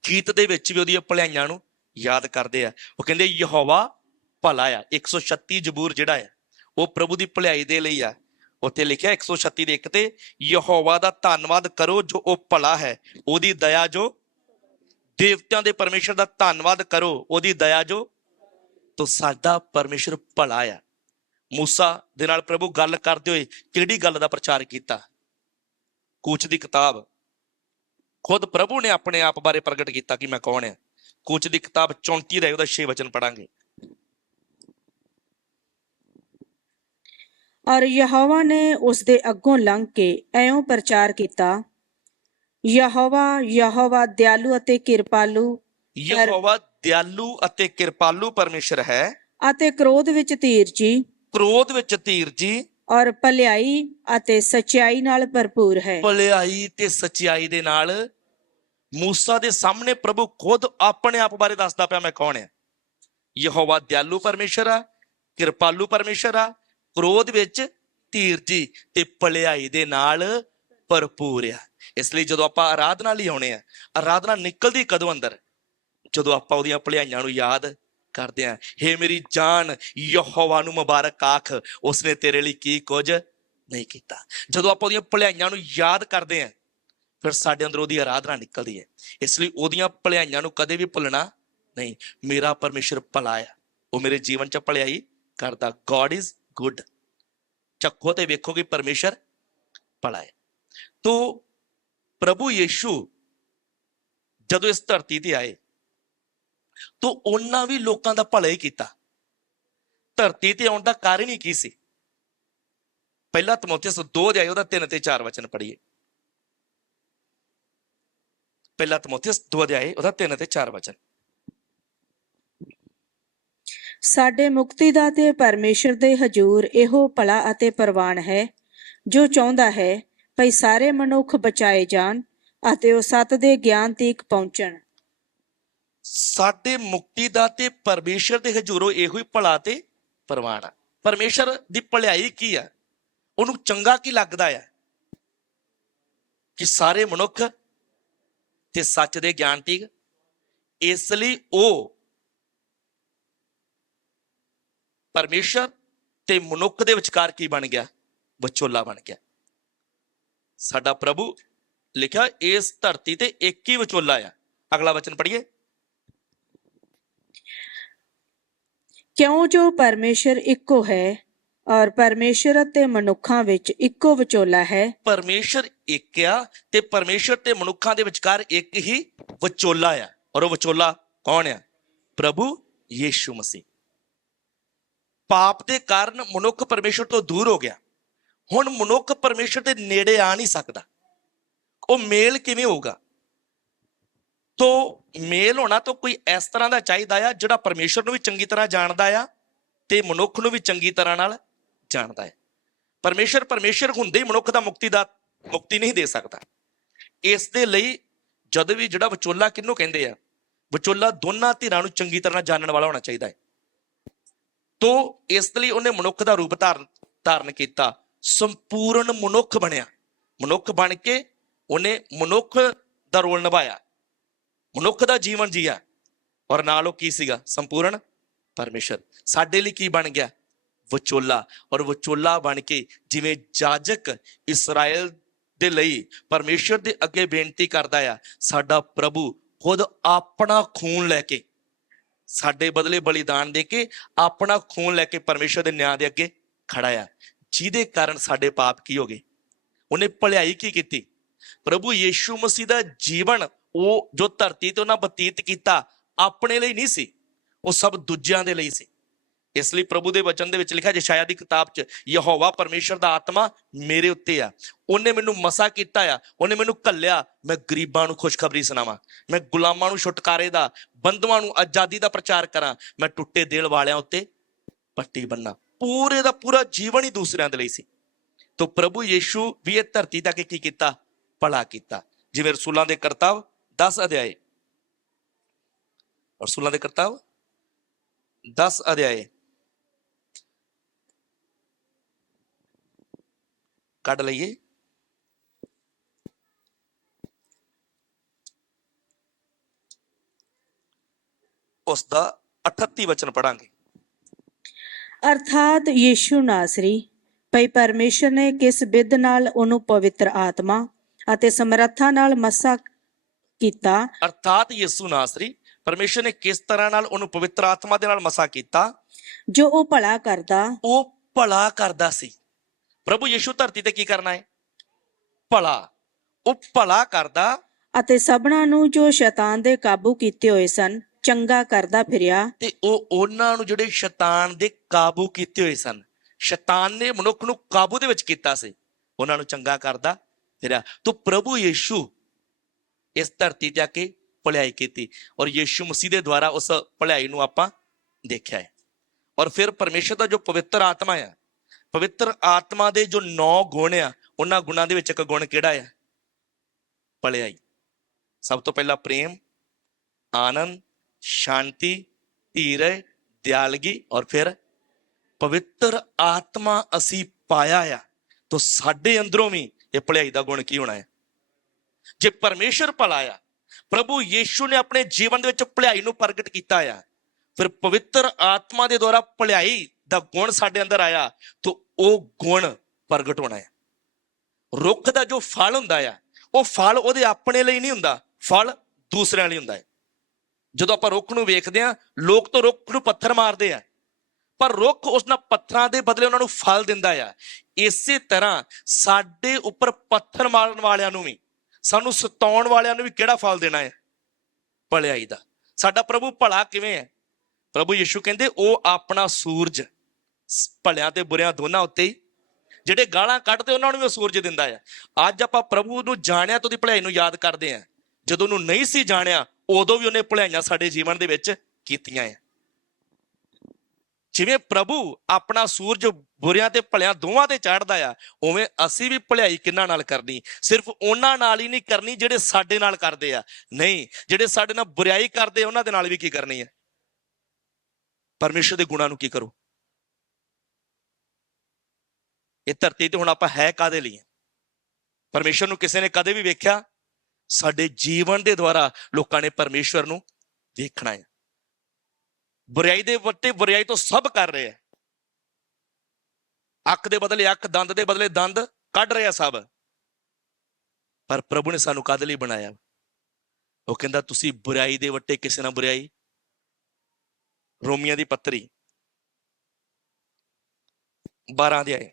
ਗੀਤ ਦੇ ਵਿੱਚ ਵੀ ਉਹਦੀਆਂ ਭਲਾਈਆਂ ਨੂੰ ਯਾਦ ਕਰਦੇ ਆ। ਉਹ ਕਹਿੰਦੇ ਯਹੋਵਾ ਭਲਾ ਆ। 136 ਜ਼ਬੂਰ ਜਿਹੜਾ ਆ ਉਹ ਪ੍ਰਭੂ ਦੀ ਭਲਾਈ ਦੇ ਲਈ ਆ। ਉੱਥੇ ਲਿਖਿਆ 136 ਦੇ ਇੱਕ ਤੇ, ਯਹੋਵਾ ਦਾ ਧੰਨਵਾਦ ਕਰੋ ਜੋ ਉਹ ਭਲਾ ਹੈ। ਉਹਦੀ ਦਇਆ ਜੋ ਦੇਵਤਿਆਂ ਦੇ ਪਰਮੇਸ਼ਰ ਦਾ ਧੰਨਵਾਦ ਕਰੋ। ਉਹਦੀ ਦਇਆ ਜੋ ਤੋ ਸਾਡਾ ਪਰਮੇਸ਼ਰ ਭਲਾ ਆ। ਮੂਸਾ ਦੇ ਨਾਲ ਪ੍ਰਭੂ ਗੱਲ ਕਰਦੇ ਹੋਏ ਕਿਹੜੀ ਗੱਲ ਦਾ ਪ੍ਰਚਾਰ ਕੀਤਾ? ਕੂਚ ਦੀ ਕਿਤਾਬ। ਖੁਦ ਪ੍ਰਭੂ ਨੇ ਆਪਣੇ ਆਪ ਬਾਰੇ ਪ੍ਰਗਟ ਕੀਤਾ ਕਿ ਮੈਂ ਕੌਣ ਆ। ਕੂਚ ਦੀ ਕਿਤਾਬ 34 ਦਾ ਉਹਦਾ 6 ਵਚਨ ਪੜਾਂਗੇ ਔਰ ਯਹੋਵਾ ਨੇ ਉਸ ਦੇ ਅੱਗੋਂ ਲੰਘ ਕੇ ਐਉਂ ਪ੍ਰਚਾਰ ਕੀਤਾ ਯਹੋਵਾ ਯਹੋਵਾ ਦਿਆਲੂ ਅਤੇ ਕਿਰਪਾਲੂ ਯਹੋਵਾ ਦਿਆਲੂ ਅਤੇ ਕਿਰਪਾਲੂ ਪਰਮੇਸ਼ਰ ਹੈ। ਅਤੇ ਕ੍ਰੋਧ ਵਿੱਚ ਧੀਰਜੀ ਕ੍ਰੋਧ ਵਿੱਚ ਧੀਰਜੀ ਔਰ ਭਲਾਈ ਅਤੇ ਸਚਾਈ ਨਾਲ ਭਰਪੂਰ ਹੈ। ਭਲਾਈ ਤੇ ਸਚਾਈ ਦੇ ਨਾਲ ਮੂਸਾ ਦੇ ਸਾਹਮਣੇ ਪ੍ਰਭੂ ਖੁਦ ਆਪਣੇ ਆਪ ਬਾਰੇ ਦੱਸਦਾ ਪਿਆ ਮੈਂ ਕੌਣ ਆ ਯਹੋਵਾ ਦਿਆਲੂ ਪਰਮੇਸ਼ਰ ਆ ਕਿਰਪਾਲੂ ਪਰਮੇਸ਼ਰ ਆ ਕ੍ਰੋਧ ਵਿੱਚ ਧੀਰਜੀ ਤੇ ਭਲਾਈ ਦੇ ਨਾਲ ਭਰਪੂਰ ਆ। ਇਸ ਲਈ ਜਦੋਂ ਆਪਾਂ ਆਰਾਧਨਾ ਲਈ ਆਉਣੇ ਆ, ਆਰਾਧਨਾ ਨਿਕਲਦੀ ਕਦੋਂ ਅੰਦਰ? ਜਦੋਂ ਆਪਾਂ ਉਹਦੀਆਂ ਭਲਾਈਆਂ ਨੂੰ ਯਾਦ ਕਰਦੇ ਆ। ਹੇ ਮੇਰੀ ਜਾਨ, ਯਹੋਵਾ ਨੂੰ ਮੁਬਾਰਕ ਆਖ, ਉਸਨੇ ਤੇਰੇ ਲਈ ਕੀ ਕੁਝ ਨਹੀਂ ਕੀਤਾ। ਜਦੋਂ ਆਪਾਂ ਉਹਦੀਆਂ ਭਲਾਈਆਂ ਨੂੰ ਯਾਦ ਕਰਦੇ ਆ, ਫਿਰ ਸਾਡੇ ਅੰਦਰ ਉਹਦੀ ਆਰਾਧਨਾ ਨਿਕਲਦੀ ਹੈ। ਇਸ ਲਈ ਉਹਦੀਆਂ ਭਲਾਈਆਂ ਨੂੰ ਕਦੇ ਵੀ ਭੁੱਲਣਾ ਨਹੀਂ। ਮੇਰਾ ਪਰਮੇਸ਼ਰ ਭਲਾ ਆ। ਉਹ ਮੇਰੇ ਜੀਵਨ 'ਚ ਭਲਾਈ ਕਰਦਾ। ਗੋਡ ਇਜ਼ ਗੁੱਡ ਚੱਖੋ ਤੇ ਵੇਖੋ ਕਿ ਪਰਮੇਸ਼ਰ ਭਲਾ ਹੈ ਤੋ ਪ੍ਰਭੂ ਯੀਸ਼ੂ ਜਦੋਂ ਇਸ ਧਰਤੀ ਤੇ ਆਏ ਤੋ ਉਹਨਾਂ ਵੀ ਲੋਕਾਂ ਦਾ ਭਲਾ ਹੀ ਕੀਤਾ ਧਰਤੀ ਤੇ ਆਉਣ ਦਾ ਕਾਰਨ ਹੀ ਕੀ ਸੀ ਪਹਿਲਾ ਤਮੋਥੀਅਸ 2 ਅਧਿਆਇ ਉਹਦਾ 3 ਤੇ 4 ਵਚਨ ਪੜ੍ਹੀਏ ਪਹਿਲਾ ਤਮੋਥੀਅਸ 2 ਅਧਿਆਇ ਉਹਦਾ 3 ਤੇ 4 ਵਚਨ ਸਾਡੇ ਮੁਕਤੀ ਦਾ ਤੇ ਪਰਮੇਸ਼ਰ ਦੇ ਹਜੂਰ ਇਹੋ ਭਲਾ ਅਤੇ ਪ੍ਰਵਾਨ ਹੈ, ਜੋ ਚਾਹੁੰਦਾ ਹੈ ਭਈ ਸਾਰੇ ਮਨੁੱਖ ਬਚਾਏ ਜਾਣ ਅਤੇ ਉਹ ਸਤ ਦੇ ਗਿਆਨ ਤੀਕ ਪਹੁੰਚਣ। ਸਾਡੇ ਮੁਕਤੀ ਦਾ ਤੇ ਪਰਮੇਸ਼ਰ ਦੇ ਹਜ਼ੂਰੋਂ ਇਹੋ ਹੀ ਭਲਾ ਤੇ ਪ੍ਰਵਾਨ ਆ। ਪਰਮੇਸ਼ਰ ਦੀ ਭਲਾਈ ਕੀ ਆ? ਉਹਨੂੰ ਚੰਗਾ ਕੀ ਲੱਗਦਾ ਆ? ਕਿ ਸਾਰੇ ਮਨੁੱਖ ਤੇ ਸੱਚ ਦੇ ਗਿਆਨ ਤੀਕ, ਇਸ ਲਈ ਉਹ ਪਰਮੇਸ਼ਰ ਤੇ ਮਨੁੱਖ ਦੇ ਵਿਚਕਾਰ ਕੀ ਬਣ ਗਿਆ? ਵਿਚੋਲਾ ਬਣ ਗਿਆ। ਸਾਡਾ ਪ੍ਰਭੂ ਲਿਖਿਆ ਇਸ ਧਰਤੀ ਤੇ ਇੱਕ ਹੀ ਵਿਚੋਲਾ ਆ। ਅਗਲਾ ਵਚਨ ਪੜ੍ਹੀਏ। ਕਿਉਂ ਜੋ ਪਰਮੇਸ਼ਰ ਇੱਕੋ ਹੈ ਔਰ ਪਰਮੇਸ਼ਰ ਅਤੇ ਮਨੁੱਖਾਂ ਵਿੱਚ ਇੱਕੋ ਵਿਚੋਲਾ ਹੈ? ਪਰਮੇਸ਼ਰ ਇੱਕ ਆ ਤੇ ਪਰਮੇਸ਼ਰ ਤੇ ਮਨੁੱਖਾਂ ਦੇ ਵਿਚਕਾਰ ਇੱਕ ਹੀ ਵਿਚੋਲਾ ਆ। ਔਰ ਉਹ ਵਿਚੋਲਾ ਕੌਣ ਆ? ਪ੍ਰਭੂ ਯੀਸ਼ੂ ਮਸੀਹ। ਪਾਪ ਦੇ ਕਾਰਨ ਮਨੁੱਖ ਪਰਮੇਸ਼ਰ ਤੋਂ ਦੂਰ ਹੋ ਗਿਆ। ਹੁਣ ਮਨੁੱਖ ਪਰਮੇਸ਼ਰ ਦੇ ਨੇੜੇ ਆ ਨਹੀਂ ਸਕਦਾ। ਉਹ ਮੇਲ ਕਿਵੇਂ ਹੋਊਗਾ? ਤੋ ਮੇਲ ਹੋਣਾ ਤਾਂ ਕੋਈ ਇਸ ਤਰ੍ਹਾਂ ਦਾ ਚਾਹੀਦਾ ਆ, ਜਿਹੜਾ ਪਰਮੇਸ਼ਰ ਨੂੰ ਵੀ ਚੰਗੀ ਤਰ੍ਹਾਂ ਜਾਣਦਾ ਆ ਤੇ ਮਨੁੱਖ ਨੂੰ ਵੀ ਚੰਗੀ ਤਰ੍ਹਾਂ ਨਾਲ ਜਾਣਦਾ ਹੈ ਪਰਮੇਸ਼ਰ ਪਰਮੇਸ਼ਰ ਹੁੰਦੇ ਹੀ ਮਨੁੱਖ ਦਾ ਮੁਕਤੀ ਦਾ, ਮੁਕਤੀ ਨਹੀਂ ਦੇ ਸਕਦਾ। ਇਸ ਦੇ ਲਈ ਜਦ ਵੀ ਜਿਹੜਾ ਵਿਚੋਲਾ ਕਿਹਨੂੰ ਕਹਿੰਦੇ ਆ? ਵਿਚੋਲਾ ਦੋਨਾਂ ਧਿਰਾਂ ਨੂੰ ਚੰਗੀ ਤਰ੍ਹਾਂ ਜਾਣਨ ਵਾਲਾ ਹੋਣਾ ਚਾਹੀਦਾ ਹੈ। ਤੋ ਇਸ ਲਈ ਉਹਨੇ ਮਨੁੱਖ ਦਾ ਰੂਪ ਧਾਰਨ ਧਾਰਨ ਕੀਤਾ। ਸੰਪੂਰਨ ਮਨੁੱਖ ਬਣਿਆ। ਮਨੁੱਖ ਬਣ ਕੇ ਉਹਨੇ ਮਨੁੱਖ ਦਾ ਰੋਲ ਨਿਭਾਇਆ। ਮਨੁੱਖ ਦਾ ਜੀਵਨ ਜੀਆ। ਔਰ ਨਾਲ ਉਹ ਕੀ ਸੀਗਾ? ਸੰਪੂਰਨ ਪਰਮੇਸ਼ਰ। ਸਾਡੇ ਲਈ ਕੀ ਬਣ ਗਿਆ? ਵਿਚੋਲਾ। ਔਰ ਵਿਚੋਲਾ ਬਣ ਕੇ ਜਿਵੇਂ ਜਾਜਕ ਇਸਰਾਇਲ ਦੇ ਲਈ ਪਰਮੇਸ਼ਰ ਦੇ ਅੱਗੇ ਬੇਨਤੀ ਕਰਦਾ ਆ, ਸਾਡਾ ਪ੍ਰਭੂ ਖੁਦ ਆਪਣਾ ਖੂਨ ਲੈ ਕੇ ਸਾਡੇ ਬਦਲੇ ਬਲੀਦਾਨ ਦੇ ਕੇ ਆਪਣਾ ਖੂਨ ਲੈ ਕੇ ਪਰਮੇਸ਼ਰ ਦੇ ਨਿਆਂ ਦੇ ਅੱਗੇ ਖੜਾ ਆ। ਜਿਹਦੇ ਕਾਰਨ ਸਾਡੇ ਪਾਪ ਕੀ ਹੋ ਗਏ? ਉਹਨੇ ਭਲਾਈ ਕੀ ਕੀਤੀ? ਪ੍ਰਭੂ ਯੀਸ਼ੂ ਮਸੀਹ ਦਾ ਜੀਵਨ, ਉਹ ਜੋ ਧਰਤੀ ਤੇ ਉਹਨਾਂ ਬਤੀਤ ਕੀਤਾ, ਆਪਣੇ ਲਈ ਨਹੀਂ ਸੀ। ਉਹ ਸਭ ਦੂਜਿਆਂ ਦੇ ਲਈ ਸੀ। ਇਸ ਲਈ ਪ੍ਰਭੂ ਦੇ ਵਚਨ ਦੇ ਵਿੱਚ ਲਿਖਿਆ ਜਸ਼ਾਇਆ ਦੀ ਕਿਤਾਬ 'ਚ ਯਹੋਵਾ ਪਰਮੇਸ਼ਰ ਦਾ ਆਤਮਾ ਮੇਰੇ ਉੱਤੇ ਆ। ਉਹਨੇ ਮੈਨੂੰ ਮਸਾ ਕੀਤਾ ਆ, ਉਹਨੇ ਮੈਨੂੰ ਘੱਲਿਆ। ਮੈਂ ਗਰੀਬਾਂ ਨੂੰ ਖੁਸ਼ਖਬਰੀ ਸੁਣਾਵਾਂ, ਮੈਂ ਗੁਲਾਮਾਂ ਨੂੰ ਛੁਟਕਾਰੇ ਦਾ, ਬੰਦਵਾਂ ਨੂੰ ਆਜ਼ਾਦੀ ਦਾ ਪ੍ਰਚਾਰ ਕਰਾਂ, ਮੈਂ ਟੁੱਟੇ ਦਿਲ ਵਾਲਿਆਂ ਉੱਤੇ ਪੱਟੀ ਬੰਨਾ ਪੂਰੇ ਦਾ ਪੂਰਾ ਜੀਵਨ ਹੀ ਦੂਸਰਿਆਂ ਦੇ ਲਈ ਸੀ। ਤੋ ਪ੍ਰਭੂ ਯੀਸ਼ੂ ਵੀ ਇਹ ਧਰਤੀ ਤੱਕ ਕੀ ਕੀਤਾ? ਭਲਾ ਕੀਤਾ। ਜਿਵੇਂ ਰਸੂਲਾਂ ਦੇ ਕਰਤੱਵ 10 ਅਧਿਆਏ। ਰਸੂਲਾਂ ਦੇ ਕਰਤੱਵ 10 ਅਧਿਆਏ। ਕੱਢ ਲਈਏ ਉਸ ਦਾ 38 ਵਚਨ ਪੜਾਂਗੇ ਅਰਥਾਤ ਯੀਸ਼ੂ ਨਾਸਰੀ ਭਈ ਪਰਮੇਸ਼ਰ ਨੇ ਕਿਸ ਵਿਧ ਨਾਲ ਉਹਨੂੰ ਪਵਿੱਤਰ ਆਤਮਾ ਅਤੇ ਸਮਰੱਥਾ ਨਾਲ ਮਸਾ ਕੀਤਾ ਅਰਥਾਤ ਯਿਸੂ ਨਾਸਰੀ ਪਰਮੇਸ਼ਰ ਨੇ ਕਿਸ ਤਰ੍ਹਾਂ ਨਾਲ ਉਹਨੂੰ ਪਵਿੱਤਰ ਆਤਮਾ ਦੇ ਨਾਲ ਮਸਾ ਕੀਤਾ ਜੋ ਉਹ ਭਲਾ ਕਰਦਾ ਉਹ ਭਲਾ ਕਰਦਾ ਸੀ ਪ੍ਰਭੂ ਯਿਸੂ ਧਰਤੀ ਤੇ ਕੀ ਕਰਨਾ ਹੈ? ਭਲਾ। ਉਹ ਭਲਾ ਕਰਦਾ। ਅਤੇ ਸਭਨਾਂ ਨੂੰ ਜੋ ਸ਼ੈਤਾਨ ਦੇ ਕਾਬੂ ਕੀਤੇ ਹੋਏ ਸਨ ਚੰਗਾ ਕਰਦਾ ਫਿਰਿਆ। ਤੇ ਉਹ ਉਹਨਾਂ ਨੂੰ ਜਿਹੜੇ ਸ਼ੈਤਾਨ ਦੇ ਕਾਬੂ ਕੀਤੇ ਹੋਏ ਸਨ ਸ਼ੈਤਾਨ ਨੇ ਮਨੁੱਖ ਨੂੰ ਕਾਬੂ ਦੇ ਵਿੱਚ ਕੀਤਾ ਸੀ ਉਹਨਾਂ ਨੂੰ ਚੰਗਾ ਕਰਦਾ ਫਿਰਿਆ। ਤੋ ਪ੍ਰਭੂ ਯੀਸ਼ੂ ਇਸ ਧਰਤੀ ਤੇ ਆ ਕੇ ਭਲਾਈ ਕੀਤੀ ਔਰ ਯੀਸ਼ੂ ਮਸੀਹ ਦੇ ਦੁਆਰਾ ਉਸ ਭਲਾਈ ਨੂੰ ਆਪਾਂ ਦੇਖਿਆ ਹੈ। ਔਰ ਫਿਰ ਪਰਮੇਸ਼ਰ ਦਾ ਜੋ ਪਵਿੱਤਰ ਆਤਮਾ ਆ ਪਵਿੱਤਰ ਆਤਮਾ ਦੇ ਜੋ ਨੌ ਗੁਣ ਆ, ਉਹਨਾਂ ਗੁਣਾਂ ਦੇ ਵਿੱਚ ਇੱਕ ਗੁਣ ਕਿਹੜਾ ਆ? ਭਲਾਈ ਸਭ ਤੋਂ ਪਹਿਲਾਂ ਪ੍ਰੇਮ, ਆਨੰਦ, ਸ਼ਾਂਤੀ, ਧੀਰਜ, ਦਿਆਲਗੀ ਔਰ ਫਿਰ ਪਵਿੱਤਰ ਆਤਮਾ ਅਸੀਂ ਪਾਇਆ ਆ, ਤਾਂ ਸਾਡੇ ਅੰਦਰੋਂ ਵੀ ਇਹ ਭਲਾਈ ਦਾ ਗੁਣ ਕੀ ਹੋਣਾ ਹੈ ਜੇ ਪਰਮੇਸ਼ਰ ਭਲਾ ਆ, ਪ੍ਰਭੂ ਯੀਸ਼ੂ ਨੇ ਆਪਣੇ ਜੀਵਨ ਦੇ ਵਿੱਚ ਭਲਾਈ ਨੂੰ ਪ੍ਰਗਟ ਕੀਤਾ ਆ, ਫਿਰ ਪਵਿੱਤਰ ਆਤਮਾ ਦੇ ਦੁਆਰਾ ਭਲਾਈ ਦਾ ਗੁਣ ਸਾਡੇ ਅੰਦਰ ਆਇਆ, ਤਾਂ ਉਹ ਗੁਣ ਪ੍ਰਗਟ ਹੋਣਾ ਹੈ। ਰੁੱਖ ਦਾ ਜੋ ਫਲ ਹੁੰਦਾ ਆ, ਉਹ ਫਲ ਉਹਦੇ ਆਪਣੇ ਲਈ ਨਹੀਂ ਹੁੰਦਾ, ਫਲ ਦੂਸਰਿਆਂ ਲਈ ਹੁੰਦਾ ਹੈ। ਜਦੋਂ ਆਪਾਂ ਰੁੱਖ ਨੂੰ ਵੇਖਦੇ ਆ ਲੋਕ ਤਾਂ ਰੁੱਖ ਨੂੰ ਪੱਥਰ ਮਾਰਦੇ ਆ, ਪਰ ਰੁੱਖ ਉਸ ਨਾਲ ਪੱਥਰਾਂ ਦੇ ਬਦਲੇ ਉਹਨਾਂ ਨੂੰ ਫਲ ਦਿੰਦਾ ਆ। ਇਸੇ ਤਰ੍ਹਾਂ ਸਾਡੇ ਉੱਪਰ ਪੱਥਰ ਮਾਰਨ ਵਾਲਿਆਂ ਨੂੰ ਵੀ, ਸਾਨੂੰ ਸਤਾਉਣ ਵਾਲਿਆਂ ਨੂੰ ਵੀ ਕਿਹੜਾ ਫਲ ਦੇਣਾ ਹੈ? ਭਲਾਈ ਦਾ। ਸਾਡਾ ਪ੍ਰਭੂ ਭਲਾ ਕਿਵੇਂ ਹੈ? ਪ੍ਰਭੂ ਯਿਸੂ ਕਹਿੰਦੇ, ਉਹ ਆਪਣਾ ਸੂਰਜ ਭਲਿਆਂ ਤੇ ਬੁਰਿਆਂ ਦੋਨਾਂ ਉੱਤੇ ਹੀ। ਜਿਹੜੇ ਗਾਲਾਂ ਕੱਢਦੇ ਉਹਨਾਂ ਨੂੰ ਵੀ ਸੂਰਜ ਦਿੰਦਾ ਆ। ਅੱਜ ਆਪਾਂ ਪ੍ਰਭੂ ਨੂੰ ਜਾਣਿਆ ਤੇ ਉਹਦੀ ਭਲਾਈ ਨੂੰ ਯਾਦ ਕਰਦੇ ਆ। ਜਦੋਂ ਉਹਨੂੰ ਨਹੀਂ ਸੀ ਜਾਣਿਆ, ਉਦੋਂ ਵੀ ਉਹਨੇ ਭਲਾਈਆਂ ਸਾਡੇ ਜੀਵਨ ਦੇ ਵਿੱਚ ਕੀਤੀਆਂ ਆ। ਜਿਵੇਂ ਪ੍ਰਭੂ ਆਪਣਾ ਸੂਰਜ ਬੁਰਿਆਂ ਤੇ ਭਲਿਆਂ ਦੋਵਾਂ ਤੇ ਚੜ੍ਹਦਾ ਆ, ਉਵੇਂ ਅਸੀਂ ਵੀ ਭਲਾਈ ਕਿੰਨਾਂ ਨਾਲ ਕਰਨੀ? ਸਿਰਫ ਉਹਨਾਂ ਨਾਲ ਹੀ ਨਹੀਂ ਕਰਨੀ ਜਿਹੜੇ ਸਾਡੇ ਨਾਲ ਕਰਦੇ ਆ। ਨਹੀਂ, ਜਿਹੜੇ ਸਾਡੇ ਨਾਲ ਬੁਰਾਈ ਕਰਦੇ ਉਹਨਾਂ ਦੇ ਨਾਲ ਵੀ ਕੀ ਕਰਨੀ ਹੈ ਪਰਮੇਸ਼ਰ ਦੇ ਗੁਣਾਂ ਨੂੰ ਕੀ ਕਰੋ? ਇਹ ਧਰਤੀ ਤੇ ਹੁਣ ਆਪਾਂ ਹੈ ਕਾਦੇ ਲਈ? ਪਰਮੇਸ਼ਰ ਨੂੰ ਕਿਸੇ ਨੇ ਕਦੇ ਵੀ ਵੇਖਿਆ? ਸਾਡੇ ਜੀਵਨ ਦੇ ਦੁਆਰਾ ਲੋਕਾਂ ਨੇ ਪਰਮੇਸ਼ਰ ਨੂੰ ਦੇਖਣਾ ਹੈ। ਬੁਰਾਈ ਦੇ ਵੱਟੇ ਬੁਰਾਈ ਤੋਂ ਸਭ ਕਰ ਰਹੇ ਆ ਅੱਖ ਦੇ ਬਦਲੇ ਅੱਖ, ਦੰਦ ਦੇ ਬਦਲੇ ਦੰਦ ਕੱਢ ਰਿਹਾ ਸਭ। ਪਰ ਪ੍ਰਭੂ ਨੇ ਸਾਨੂੰ ਕਾਦੇ ਲਈ ਬਣਾਇਆ? ਉਹ ਕਹਿੰਦਾ, ਤੁਸੀਂ ਬੁਰਾਈ ਦੇ ਵੱਟੇ ਕਿਸੇ ਨਾਲ ਬੁਰਾਈ? ਰੋਮੀਆਂ ਦੀ ਪੱਤਰੀ 12 ਦੇ ਆਏ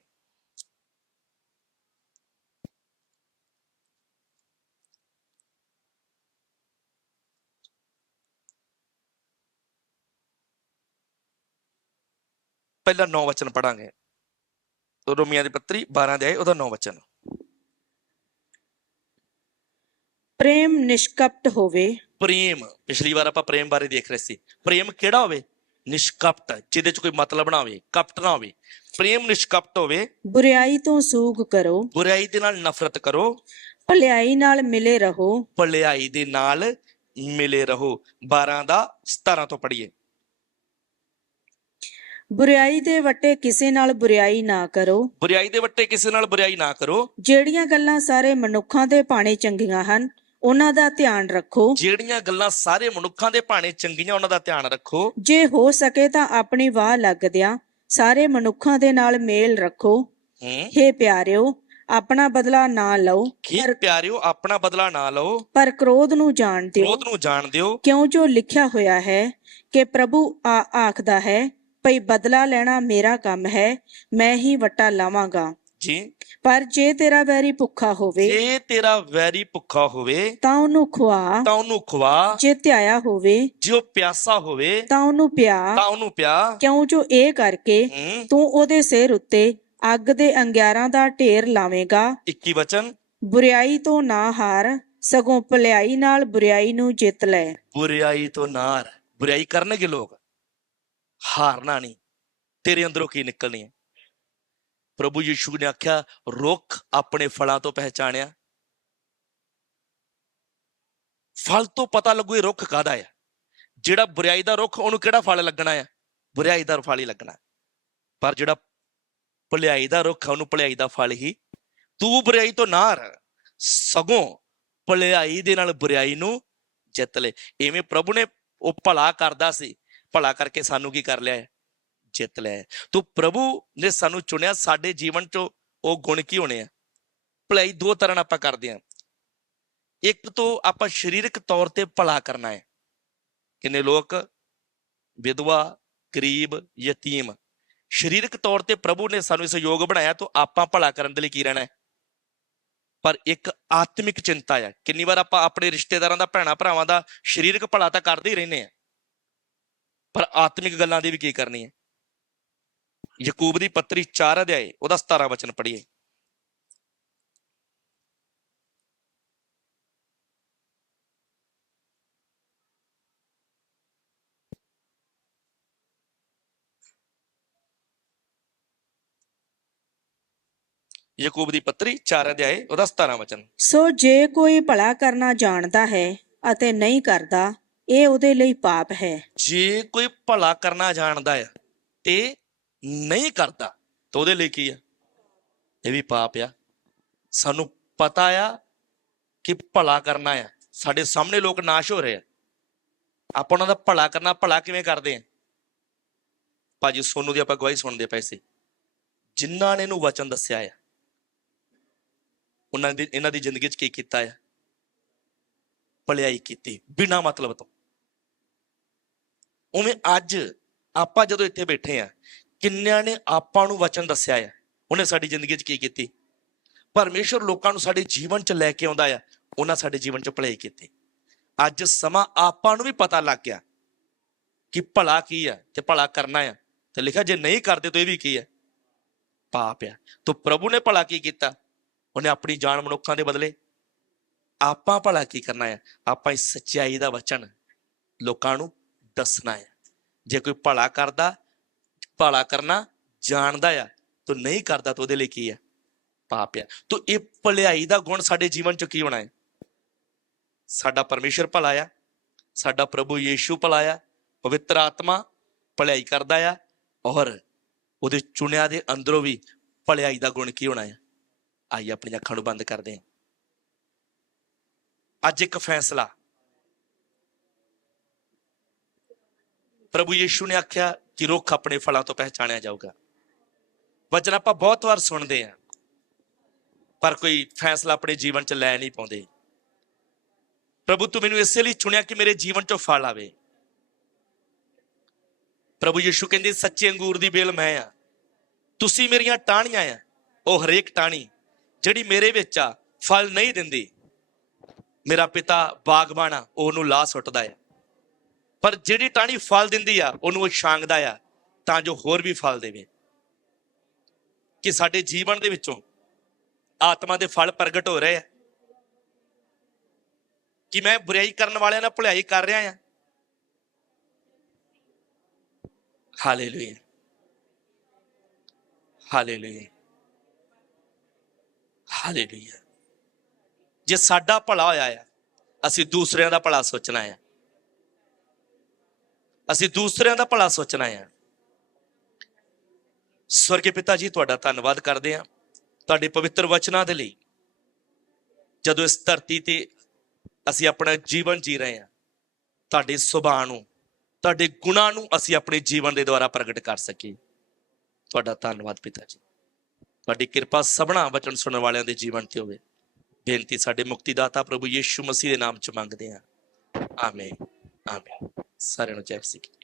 ਪਹਿਲਾਂ 9 ਵਚਨ ਪੜਾਂਗੇ ਰੋਮੀਆਂ ਦੀ ਪੱਤਰੀ 12 ਦੇ ਆਏ ਉਹਦਾ 9 ਵਚਨ। ਪ੍ਰੇਮ ਨਿਸ਼ਕਪਟ ਹੋਵੇ। ਪ੍ਰੇਮ ਪਿਛਲੀ ਵਾਰ ਆਪਾਂ ਪ੍ਰੇਮ ਬਾਰੇ ਦੇਖ ਰਹੇ ਸੀ। ਪ੍ਰੇਮ ਕਿਹੜਾ ਹੋਵੇ? ਨਿਸ਼ਕਪਟ ਜਿਹਦੇ ਚ ਕੋਈ ਮਤਲਬ ਨਾ ਹੋਵੇ ਕਪਟ ਨਾ ਹੋਵੇ। ਪ੍ਰੇਮ ਨਿਸ਼ਕਪਟ ਹੋਵੇ। ਬੁਰਾਈ ਤੋਂ ਸੂਗ ਕਰੋ। ਬੁਰਾਈ ਦੇ ਨਾਲ ਨਫ਼ਰਤ ਕਰੋ। ਭਲਾਈ ਨਾਲ ਮਿਲੇ ਰਹੋ। ਭਲਾਈ ਦੇ ਨਾਲ ਮਿਲੇ ਰਹੋ। 12 ਦਾ 17 ਤੋਂ ਪੜ੍ਹੀਏ। ਬੁਰਾਈ ਦੇ ਵੱਟੇ ਕਿਸੇ ਨਾਲ ਬੁਰਾਈ ਨਾ ਕਰੋ। ਬੁਰਾਈ ਦੇ ਵੱਟੇ ਕਿਸੇ ਨਾਲ ਬੁਰਾਈ ਨਾ ਕਰੋ। ਜਿਹੜੀਆਂ ਗੱਲਾਂ ਸਾਰੇ ਮਨੁੱਖਾਂ ਦੇ ਭਾਣੇ ਚੰਗੀਆਂ ਹਨ ਉਹਨਾਂ ਦਾ ਧਿਆਨ ਰੱਖੋ। ਜਿਹੜੀਆਂ ਗੱਲਾਂ ਸਾਰੇ ਮਨੁੱਖਾਂ ਦੇ ਭਾਣੇ ਚੰਗੀਆਂ ਉਹਨਾਂ ਦਾ ਧਿਆਨ ਰੱਖੋ। ਜੇ ਹੋ ਸਕੇ ਤਾਂ ਆਪਣੀ ਵਾਹ ਲੱਗਦਿਆਂ ਸਾਰੇ ਮਨੁੱਖਾਂ ਦੇ ਨਾਲ ਮੇਲ ਰੱਖੋ। ਹੂੰ। ਹੇ ਪਿਆਰਿਓ ਆਪਣਾ ਬਦਲਾ ਨਾ ਲਓ। ਕੀ ਪਰ ਪਿਆਰਿਓ ਆਪਣਾ ਬਦਲਾ ਨਾ ਲਓ। ਪਰ ਕ੍ਰੋਧ ਨੂੰ ਜਾਣ ਦਿਓ। ਕ੍ਰੋਧ ਨੂੰ ਜਾਣ ਦਿਓ। ਕਿਉਂ ਜੋ ਲਿਖਿਆ ਹੋਇਆ ਹੈ ਕਿ ਪ੍ਰਭੂ ਆ ਆਖਦਾ ਹੈ ਭਈ ਬਦਲਾ ਲੈਣਾ ਮੇਰਾ ਕੰਮ ਹੈ ਮੈਂ ਹੀ ਵਟਾ ਲਾਵਾਂਗਾ। ਜੀ। ਪਰ ਜੇ ਤੇਰਾ ਵੈਰੀ ਭੁੱਖਾ ਹੋਵੇ ਜੇ ਤੇਰਾ ਵੈਰੀ ਭੁੱਖਾ ਹੋਵੇ ਤਾਂ ਉਹਨੂੰ ਖਵਾ ਤਾਂ ਉਹਨੂੰ ਖਵਾ ਜੇ ਧਿਆਇਆ ਹੋਵੇ ਜੇ ਉਹ ਪਿਆਸਾ ਹੋਵੇ ਤਾਂ ਉਹਨੂੰ ਪਿਆ। ਤਾਂ ਉਹਨੂੰ ਪਿਆ। ਕਿਉਂ ਜੋ ਇਹ ਕਰਕੇ ਹੂੰ। ਤੂੰ ਉਹਦੇ ਸਿਰ ਉੱਤੇ ਅੱਗ ਦੇ ਅੰਗਿਆਰਾਂ ਦਾ ਢੇਰ ਲਾਵੇਂਗਾ। 21 ਵਚਨ। ਬੁਰੀਆਈ ਤੋਂ ਨਾ ਹਾਰ ਸਗੋਂ ਭਲਾਈ ਨਾਲ ਬੁਰੀਆਈ ਨੂੰ ਜਿੱਤ ਲੈ। ਬੁਰੀਾਈ ਤੋਂ ਨਾਰ ਬੁਰਾਈ ਕਰਨਗੇ ਲੋਕ। ਹਾਰਨਾ ਨਹੀਂ। ਤੇਰੇ ਅੰਦਰੋਂ ਕੀ ਨਿਕਲਣੀ ਹੈ? ਪ੍ਰਭੂ ਯੀਸ਼ੂ ਨੇ ਆਖਿਆ, ਰੁੱਖ ਆਪਣੇ ਫਲਾਂ ਤੋਂ ਪਹਿਚਾਣਿਆ। ਫਲ ਤੋਂ ਪਤਾ ਲੱਗੂ ਇਹ ਰੁੱਖ ਕਾਦਾ ਹੈ ਜਿਹੜਾ ਬੁਰਾਈ ਦਾ ਰੁੱਖ, ਉਹਨੂੰ ਕਿਹੜਾ ਫਲ ਲੱਗਣਾ ਹੈ ਬੁਰਾਈ ਦਾ ਫਲ ਹੀ ਲੱਗਣਾ। ਪਰ ਜਿਹੜਾ ਭਲਾਈ ਦਾ ਰੁੱਖ ਹੈ ਉਹਨੂੰ ਭਲਾਈ ਦਾ ਫਲ ਹੀ ਤੂੰ ਬੁਰਾਈ ਤੋਂ ਨਾ ਹਾਰ, ਸਗੋਂ ਭਲਾਈ ਦੇ ਨਾਲ ਬੁਰਾਈ ਨੂੰ ਜਿੱਤ ਲੈ। ਐਵੇਂ ਪ੍ਰਭੂ ਨੇ ਉਹ ਭਲਾ ਕਰਦਾ ਸੀ। ਭਲਾ ਕਰਕੇ ਸਾਨੂੰ ਕੀ ਕਰ ਲਿਆ ਹੈ? ਜਿੱਤ ਲਿਆ ਹੈ। ਤੋ ਪ੍ਰਭੂ ਨੇ ਸਾਨੂੰ ਚੁਣਿਆ, ਸਾਡੇ ਜੀਵਨ 'ਚ ਉਹ ਗੁਣ ਕੀ ਹੋਣੇ ਆ? ਭਲਾਈ ਦੋ ਤਰ੍ਹਾਂ ਨਾਲ ਆਪਾਂ ਕਰਦੇ ਆ ਇੱਕ ਤੋਂ ਆਪਾਂ ਸਰੀਰਕ ਤੌਰ ਤੇ ਭਲਾ ਕਰਨਾ ਹੈ। ਕਿੰਨੇ ਲੋਕ? ਵਿਧਵਾ, ਗਰੀਬ, ਯਤੀਮ। ਸਰੀਰਕ ਤੌਰ ਤੇ ਪ੍ਰਭੂ ਨੇ ਸਾਨੂੰ ਇਸ ਯੋਗ ਬਣਾਇਆ, ਤਾਂ ਆਪਾਂ ਭਲਾ ਕਰਨ ਦੇ ਲਈ ਕੀ ਰਹਿਣਾ ਹੈ? ਪਰ ਇੱਕ ਆਤਮਿਕ ਚਿੰਤਾ ਹੈ ਕਿੰਨੀ ਵਾਰ ਆਪਾਂ ਆਪਣੇ ਰਿਸ਼ਤੇਦਾਰਾਂ ਦਾ, ਭੈਣਾ ਭਰਾਵਾਂ ਦਾ ਸਰੀਰਕ ਭਲਾ ਤਾਂ ਕਰਦੇ ਹੀ ਰਹਿੰਦੇ ਆ। ਪਰ ਆਤਮਿਕ ਗੱਲਾਂ ਦੀ ਵੀ ਕੀ ਕਰਨੀ ਹੈ? ਯਕੂਬ ਦੀ ਪੱਤਰੀ 4 ਅਧਿਆਏ, ਉਹਦਾ 17 ਵਚਨ ਪੜ੍ਹੀਏ। ਯਕੂਬ ਦੀ ਪੱਤਰੀ 4 ਅਧਿਆਏ, ਉਹਦਾ 17 ਵਚਨ। ਸੋ ਜੇ ਕੋਈ ਭਲਾ ਕਰਨਾ ਜਾਣਦਾ ਹੈ ਅਤੇ ਨਹੀਂ ਕਰਦਾ ਇਹ ਉਹਦੇ ਲਈ ਪਾਪ ਹੈ। ਜੇ ਕੋਈ ਭਲਾ ਕਰਨਾ ਜਾਣਦਾ ਆ ਤੇ ਨਹੀਂ ਕਰਦਾ, ਤਾਂ ਉਹਦੇ ਲਈ ਕੀ ਆ? ਇਹ ਵੀ ਪਾਪ ਆ। ਸਾਨੂੰ ਪਤਾ ਆ ਕਿ ਭਲਾ ਕਰਨਾ ਆ। ਸਾਡੇ ਸਾਹਮਣੇ ਲੋਕ ਨਾਸ਼ ਹੋ ਰਹੇ ਆ। ਆਪਾਂ ਉਹਨਾਂ ਦਾ ਭਲਾ ਕਰਨਾ, ਭਲਾ ਕਿਵੇਂ ਕਰਦੇ ਆ? ਭਾਜੀ, ਸੋਨੂ ਦੀ ਆਪਾਂ ਗਵਾਹੀ ਸੁਣਦੇ ਪਏ ਸੀ। ਜਿਨ੍ਹਾਂ ਨੇ ਇਹਨੂੰ ਵਚਨ ਦੱਸਿਆ ਆ, ਉਹਨਾਂ ਦੀ, ਇਹਨਾਂ ਦੀ ਜ਼ਿੰਦਗੀ 'ਚ ਕੀ ਕੀਤਾ ਆ? ਭਲਾਈ ਕੀਤੀ, ਬਿਨਾ ਮਤਲਬ ਤੋਂ। ਉਵੇਂ ਅੱਜ ਆਪਾਂ ਜਦੋਂ ਇੱਥੇ ਬੈਠੇ ਆ ਕਿੰਨਿਆਂ ਨੇ ਆਪਾਂ ਨੂੰ ਵਚਨ ਦੱਸਿਆ ਆ? ਉਹਨੇ ਸਾਡੀ ਜ਼ਿੰਦਗੀ 'ਚ ਕੀ ਕੀਤੀ? ਪਰਮੇਸ਼ਰ ਲੋਕਾਂ ਨੂੰ ਸਾਡੇ ਜੀਵਨ 'ਚ ਲੈ ਕੇ ਆਉਂਦਾ ਆ, ਉਹਨਾਂ ਸਾਡੇ ਜੀਵਨ 'ਚ ਭਲਾਈ ਕੀਤੀ। ਅੱਜ ਸਮਾਂ ਆਪਾਂ ਨੂੰ ਵੀ ਪਤਾ ਲੱਗ ਗਿਆ ਕਿ ਭਲਾ ਕੀ ਆ ਤੇ ਭਲਾ ਕਰਨਾ ਆ। ਤੇ ਲਿਖਿਆ, ਜੇ ਨਹੀਂ ਕਰਦੇ ਤਾਂ ਇਹ ਵੀ ਕੀ ਆ? ਪਾਪ ਆ। ਤੋ ਪ੍ਰਭੂ ਨੇ ਭਲਾ ਕੀ ਕੀਤਾ? ਉਹਨੇ ਆਪਣੀ ਜਾਨ ਮਨੁੱਖਾਂ ਦੇ ਬਦਲੇ ਆਪਾਂ ਭਲਾ ਕੀ ਕਰਨਾ ਹੈ ਆਪਾਂ ਇਸ ਸੱਚਾਈ ਦਾ ਵਚਨ ਲੋਕਾਂ ਨੂੰ ਦੱਸਣਾ ਹੈ ਜੇ ਕੋਈ ਭਲਾ ਕਰਦਾ, ਭਲਾ ਕਰਨਾ ਜਾਣਦਾ ਆ, ਤੋ ਨਹੀਂ ਕਰਦਾ ਤਾਂ ਉਹਦੇ ਲਈ ਕੀ ਹੈ ਪਾਪ ਹੈ ਤੋ ਇਹ ਭਲਾਈ ਦਾ ਗੁਣ ਸਾਡੇ ਜੀਵਨ ਚ ਕੀ ਹੋਣਾ ਹੈ ਸਾਡਾ ਪਰਮੇਸ਼ਰ ਭਲਾ ਆ, ਸਾਡਾ ਪ੍ਰਭੂ ਯੀਸ਼ੂ ਭਲਾ ਆ, ਪਵਿੱਤਰ ਆਤਮਾ ਭਲਾਈ ਕਰਦਾ ਆ, ਔਰ ਉਹਦੇ ਚੁਣਿਆ ਦੇ ਅੰਦਰੋਂ ਵੀ ਭਲਾਈ ਦਾ ਗੁਣ ਕੀ ਹੋਣਾ ਹੈ ਆਈ ਆਪਣੀਆਂ ਅੱਖਾਂ ਨੂੰ ਬੰਦ ਕਰਦੇ ਹਾਂ ਅੱਜ ਇੱਕ ਫੈਸਲਾ। ਪ੍ਰਭੂ ਯੀਸ਼ੂ ਨੇ ਆਖਿਆ ਕਿ ਰੁੱਖ ਆਪਣੇ ਫਲਾਂ ਤੋਂ ਪਹਿਚਾਣਿਆ ਜਾਊਗਾ। ਵਚਨ ਆਪਾਂ ਬਹੁਤ ਵਾਰ ਸੁਣਦੇ ਆ ਪਰ ਕੋਈ ਫੈਸਲਾ ਆਪਣੇ ਜੀਵਨ 'ਚ ਲੈ ਨਹੀਂ ਪਾਉਂਦੇ। ਪ੍ਰਭੂ ਤੂੰ ਮੈਨੂੰ ਇਸੇ ਲਈ ਚੁਣਿਆ ਕਿ ਮੇਰੇ ਜੀਵਨ 'ਚੋਂ ਫਲ ਆਵੇ। ਪ੍ਰਭੂ ਯੀਸ਼ੂ ਕਹਿੰਦੇ, ਸੱਚੇ ਅੰਗੂਰ ਦੀ ਬੇਲ ਮੈਂ ਆ ਤੁਸੀਂ ਮੇਰੀਆਂ ਟਾਹਣੀਆਂ ਆ ਉਹ ਹਰੇਕ ਟਾਹਣੀ ਜਿਹੜੀ ਮੇਰੇ ਵਿੱਚ ਆ, ਫਲ ਨਹੀਂ ਦਿੰਦੀ। ਮੇਰਾ ਪਿਤਾ ਬਾਗਬਾਨ ਆ, ਉਹਨੂੰ ਲਾ ਸੁੱਟਦਾ ਆ। ਪਰ ਜਿਹੜੀ ਟਾਹਣੀ ਫਲ ਦਿੰਦੀ ਆ, ਉਹਨੂੰ ਉਹ ਛਾਂਗਦਾ ਆ, ਤਾਂ ਜੋ ਹੋਰ ਵੀ ਫਲ ਦੇਵੇ। ਕਿ ਸਾਡੇ ਜੀਵਨ ਦੇ ਵਿੱਚੋਂ ਆਤਮਾ ਦੇ ਫਲ ਪ੍ਰਗਟ ਹੋ ਰਹੇ ਆ। ਕਿ ਮੈਂ ਬੁਰਾਈ ਕਰਨ ਵਾਲਿਆਂ ਨਾਲ ਭਲਾਈ ਕਰ ਰਿਹਾ ਆ। ਹਾਲੇਲੂਇਆ ਹਾਲੇਲੂਇਆ ਹਾਲੇਲੂਇਆ ਜੇ ਸਾਡਾ ਭਲਾ ਹੋਇਆ ਆ, ਅਸੀਂ ਦੂਸਰਿਆਂ ਦਾ ਭਲਾ ਸੋਚਣਾ ਆ। ਅਸੀਂ ਦੂਸਰਿਆਂ ਦਾ ਭਲਾ ਸੋਚਣਾ ਆ। ਸਵਰਗੇ ਪਿਤਾ ਜੀ, ਤੁਹਾਡਾ ਧੰਨਵਾਦ ਕਰਦੇ ਆ ਤੁਹਾਡੇ ਪਵਿੱਤਰ ਵਚਨਾਂ ਦੇ ਲਈ। ਜਦੋਂ ਇਸ ਧਰਤੀ ਤੇ ਅਸੀਂ ਆਪਣਾ ਜੀਵਨ ਜੀ ਰਹੇ ਆ ਤੁਹਾਡੇ ਸੁਭਾਅ ਨੂੰ, ਤੁਹਾਡੇ ਗੁਣਾਂ ਨੂੰ ਅਸੀਂ ਆਪਣੇ ਜੀਵਨ ਦੇ ਦੁਆਰਾ ਪ੍ਰਗਟ ਕਰ ਸਕੀਏ। ਤੁਹਾਡਾ ਧੰਨਵਾਦ ਪਿਤਾ ਜੀ। ਤੁਹਾਡੀ ਕਿਰਪਾ ਸਭਨਾ ਵਚਨ ਸੁਣਨ ਵਾਲਿਆਂ ਦੇ ਜੀਵਨ ਤੇ ਹੋਵੇ। ਬੇਨਤੀ ਸਾਡੇ ਮੁਕਤੀਦਾਤਾ ਪ੍ਰਭੂ ਯੀਸ਼ੂ ਮਸੀਹ ਦੇ ਨਾਮ ਚ ਮੰਗਦੇ ਹਾਂ। ਆਮੀਨ। ਆਮੀਨ। ਸਾਰਿਆਂ ਨੂੰ ਜੈ ਮਸੀਹ